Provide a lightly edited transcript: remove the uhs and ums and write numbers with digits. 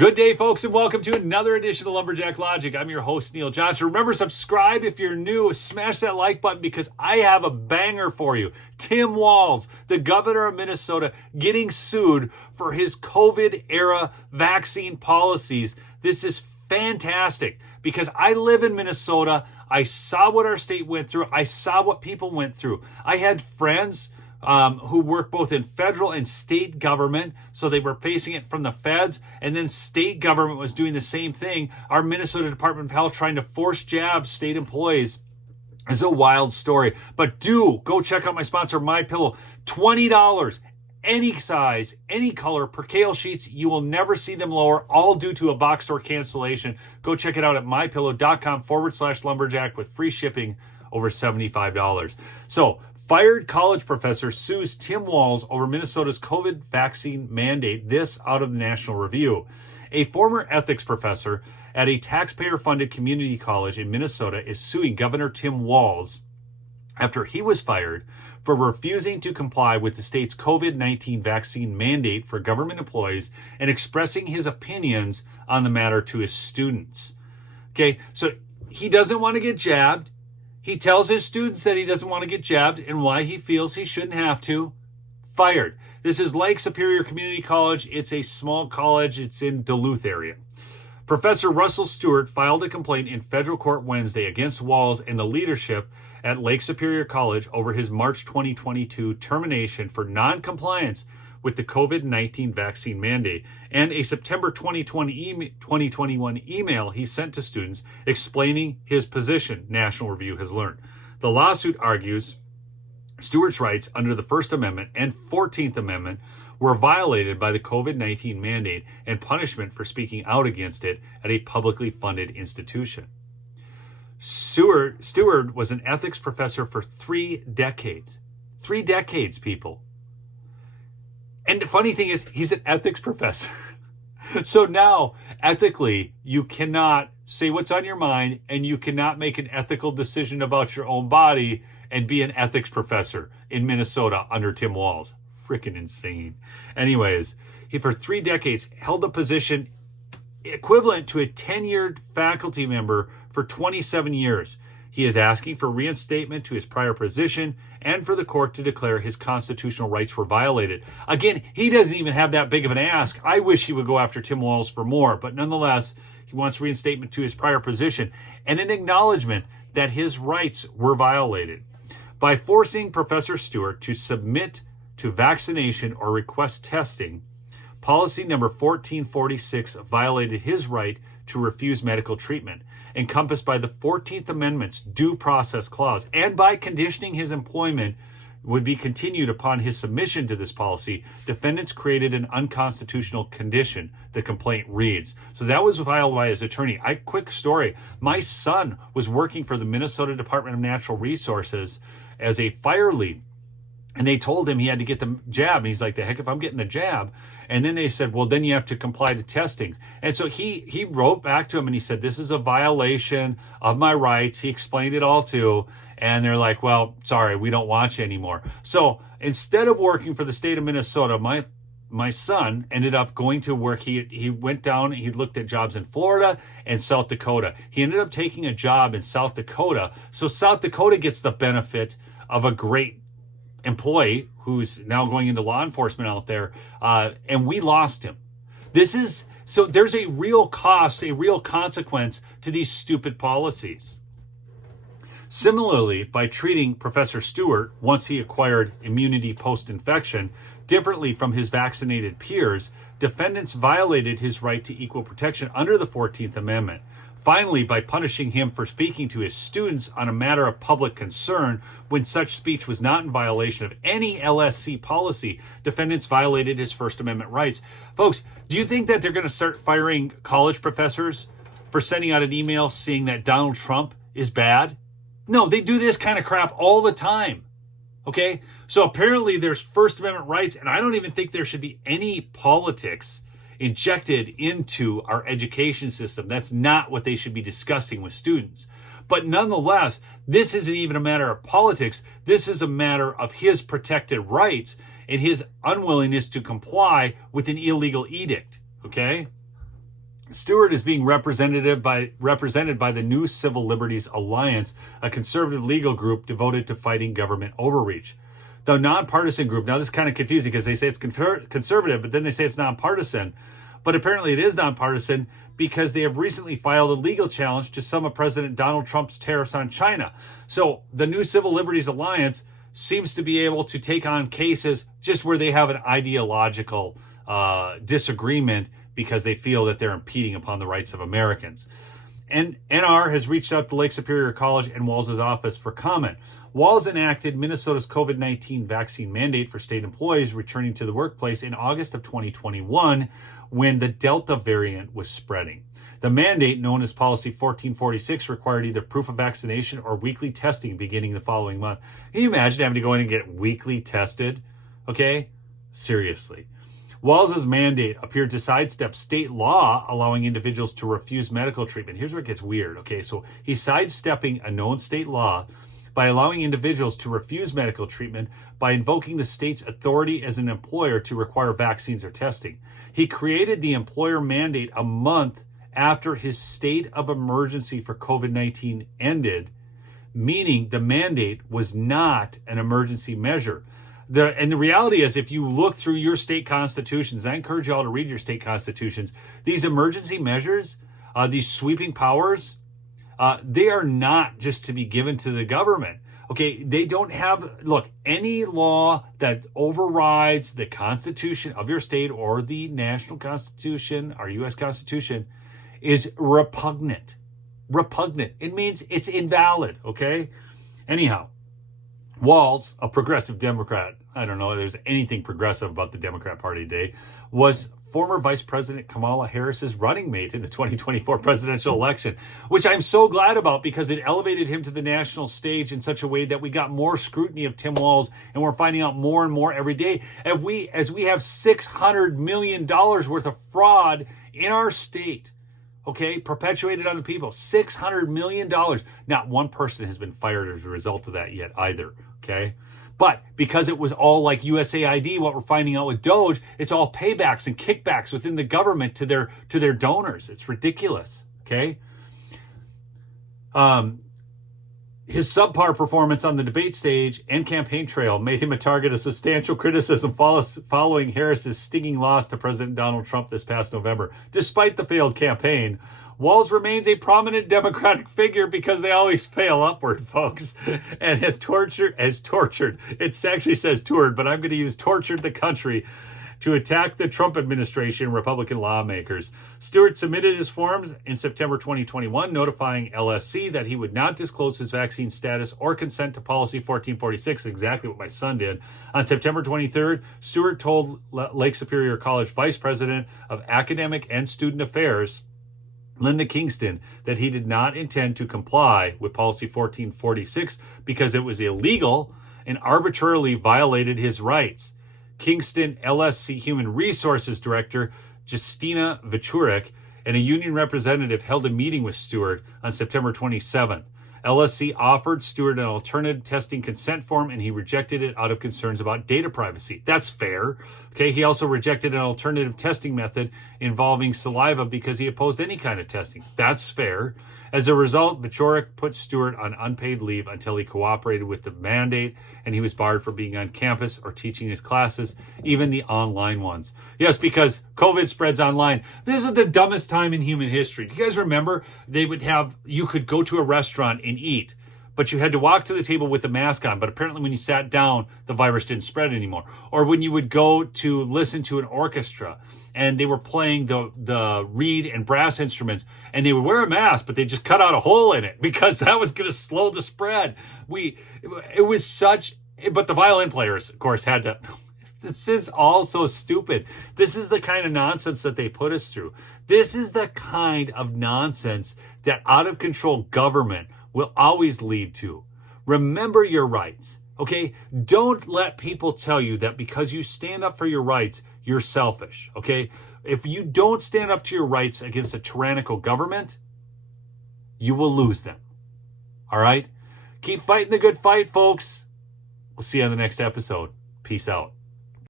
Good day, folks, and welcome to another edition of Lumberjack Logic. I'm your host, Neil Johnson. Remember, subscribe if you're new. Smash that like button because I have a banger for you. Tim Walz, the governor of Minnesota, getting sued for his COVID-era vaccine policies. This is fantastic because I live in Minnesota. I saw what our state went through. I saw what people went through. I had friends who work both in federal and state government. So they were facing it from the feds, and then state government was doing the same thing. Our Minnesota Department of Health trying to force jab state employees. It's a wild story. But do go check out my sponsor, MyPillow. $20, any size, any color, percale sheets. You will never see them lower, all due to a box store cancellation. Go check it out at mypillow.com/lumberjack with free shipping over $75. So, fired college professor sues Tim Walz over Minnesota's COVID vaccine mandate. This out of the National Review. A former ethics professor at a taxpayer-funded community college in Minnesota is suing Governor Tim Walz after he was fired for refusing to comply with the state's COVID-19 vaccine mandate for government employees and expressing his opinions on the matter to his students. Okay, so he doesn't want to get jabbed. He tells his students that he doesn't want to get jabbed and why he feels he shouldn't have to. Fired. This is Lake Superior Community College. It's a small college. It's in Duluth area. Professor Russell Stewart filed a complaint in federal court Wednesday against Walz and the leadership at Lake Superior College over his March 2022 termination for non-compliance with the COVID-19 vaccine mandate and a September 2021 email he sent to students explaining his position, National Review has learned. The lawsuit argues Stewart's rights under the First Amendment and 14th Amendment were violated by the COVID-19 mandate and punishment for speaking out against it at a publicly funded institution. Stewart was an ethics professor for 3 decades. 3 decades, people. And the funny thing is, he's an ethics professor. So now, ethically, you cannot say what's on your mind and you cannot make an ethical decision about your own body and be an ethics professor in Minnesota under Tim Walz. Freaking insane. Anyways, he for 3 decades held a position equivalent to a tenured faculty member for 27 years. He is asking for reinstatement to his prior position and for the court to declare his constitutional rights were violated. Again, he doesn't even have that big of an ask. I wish he would go after Tim Walz for more, but nonetheless, he wants reinstatement to his prior position and an acknowledgement that his rights were violated. By forcing Professor Stewart to submit to vaccination or request testing, policy number 1446 violated his right to refuse medical treatment, encompassed by the 14th Amendment's due process clause, and by conditioning his employment would be continued upon his submission to this policy. Defendants created an unconstitutional condition, the complaint reads. So that was filed by his attorney. Quick story. My son was working for the Minnesota Department of Natural Resources as a fire lead. And they told him he had to get the jab. And he's like, the heck if I'm getting the jab. And then they said, well, then you have to comply to testing. And so he wrote back to him and he said, this is a violation of my rights. He explained it all too. And they're like, well, sorry, we don't want you anymore. So instead of working for the state of Minnesota, my son ended up going to work. He went down, he looked at jobs in Florida and South Dakota. He ended up taking a job in South Dakota. So South Dakota gets the benefit of a great employee who's now going into law enforcement out there, and we lost him. So there's a real cost, a real consequence to these stupid policies. Similarly, by treating Professor Stewart, once he acquired immunity post-infection, differently from his vaccinated peers, defendants violated his right to equal protection under the 14th Amendment. Finally, by punishing him for speaking to his students on a matter of public concern when such speech was not in violation of any LSC policy, defendants violated his First Amendment rights. Folks, do you think that they're going to start firing college professors for sending out an email saying that Donald Trump is bad? No, they do this kind of crap all the time. Okay? So apparently there's First Amendment rights, and I don't even think there should be any politics injected into our education system. That's not what they should be discussing with students. But nonetheless, this isn't even a matter of politics. This is a matter of his protected rights and his unwillingness to comply with an illegal edict. Okay? Stewart is being represented by the New Civil Liberties Alliance, a conservative legal group devoted to fighting government overreach. The nonpartisan group, now this is kind of confusing because they say it's conservative, but then they say it's nonpartisan. But apparently it is nonpartisan because they have recently filed a legal challenge to some of President Donald Trump's tariffs on China. So the New Civil Liberties Alliance seems to be able to take on cases just where they have an ideological disagreement because they feel that they're impeding upon the rights of Americans. And NR has reached out to Lake Superior College and Walz's office for comment. Walz enacted Minnesota's COVID-19 vaccine mandate for state employees returning to the workplace in August of 2021 when the Delta variant was spreading. The mandate, known as Policy 1446, required either proof of vaccination or weekly testing beginning the following month. Can you imagine having to go in and get weekly tested? Okay? Seriously. Walz's mandate appeared to sidestep state law allowing individuals to refuse medical treatment. Here's where it gets weird, okay? So he's sidestepping a known state law by allowing individuals to refuse medical treatment by invoking the state's authority as an employer to require vaccines or testing. He created the employer mandate a month after his state of emergency for COVID-19 ended, meaning the mandate was not an emergency measure. And the reality is, if you look through your state constitutions, I encourage you all to read your state constitutions, these emergency measures, these sweeping powers, they are not just to be given to the government. Okay, they don't have, look, any law that overrides the Constitution of your state or the national Constitution, our U.S. Constitution, is repugnant. Repugnant. It means it's invalid, okay? Anyhow, Walz, a progressive Democrat, I don't know if there's anything progressive about the Democrat Party today, was former Vice President Kamala Harris's running mate in the 2024 presidential election, which I'm so glad about because it elevated him to the national stage in such a way that we got more scrutiny of Tim Walz, and we're finding out more and more every day. As we have $600 million worth of fraud in our state, okay, perpetuated on the people, $600 million. Not one person has been fired as a result of that yet either, okay? But because it was all like USAID, what we're finding out with Doge, it's all paybacks and kickbacks within the government to their donors. It's ridiculous, okay? His subpar performance on the debate stage and campaign trail made him a target of substantial criticism following Harris's stinging loss to President Donald Trump this past November. Despite the failed campaign, Walz remains a prominent Democratic figure because they always fail upward, folks, and has tortured, it actually says toured, but I'm going to use tortured the country to attack the Trump administration and Republican lawmakers. Stewart submitted his forms in September 2021, notifying LSC that he would not disclose his vaccine status or consent to Policy 1446, exactly what my son did. On September 23rd, Stewart told Lake Superior College Vice President of Academic and Student Affairs, Linda Kingston, that he did not intend to comply with Policy 1446 because it was illegal and arbitrarily violated his rights. Kingston LSC Human Resources Director Justina Vichurek and a union representative held a meeting with Stewart on September 27th. LSC offered Stewart an alternative testing consent form, and he rejected it out of concerns about data privacy. That's fair. Okay, he also rejected an alternative testing method involving saliva because he opposed any kind of testing. That's fair. As a result, Vichurek put Stewart on unpaid leave until he cooperated with the mandate, and he was barred from being on campus or teaching his classes, even the online ones. Yes, because COVID spreads online. This is the dumbest time in human history. Do you guys remember you could go to a restaurant and eat, but you had to walk to the table with the mask on, but apparently when you sat down, the virus didn't spread anymore. Or when you would go to listen to an orchestra and they were playing the reed and brass instruments, and they would wear a mask, but they just cut out a hole in it because that was going to slow the spread. But the violin players, of course, had to. This is all so stupid. This is the kind of nonsense that they put us through. This is the kind of nonsense that out of control government will always lead to. Remember your rights, okay? Don't let people tell you that because you stand up for your rights, you're selfish, okay? If you don't stand up to your rights against a tyrannical government, you will lose them, all right? Keep fighting the good fight, folks. We'll see you on the next episode. Peace out.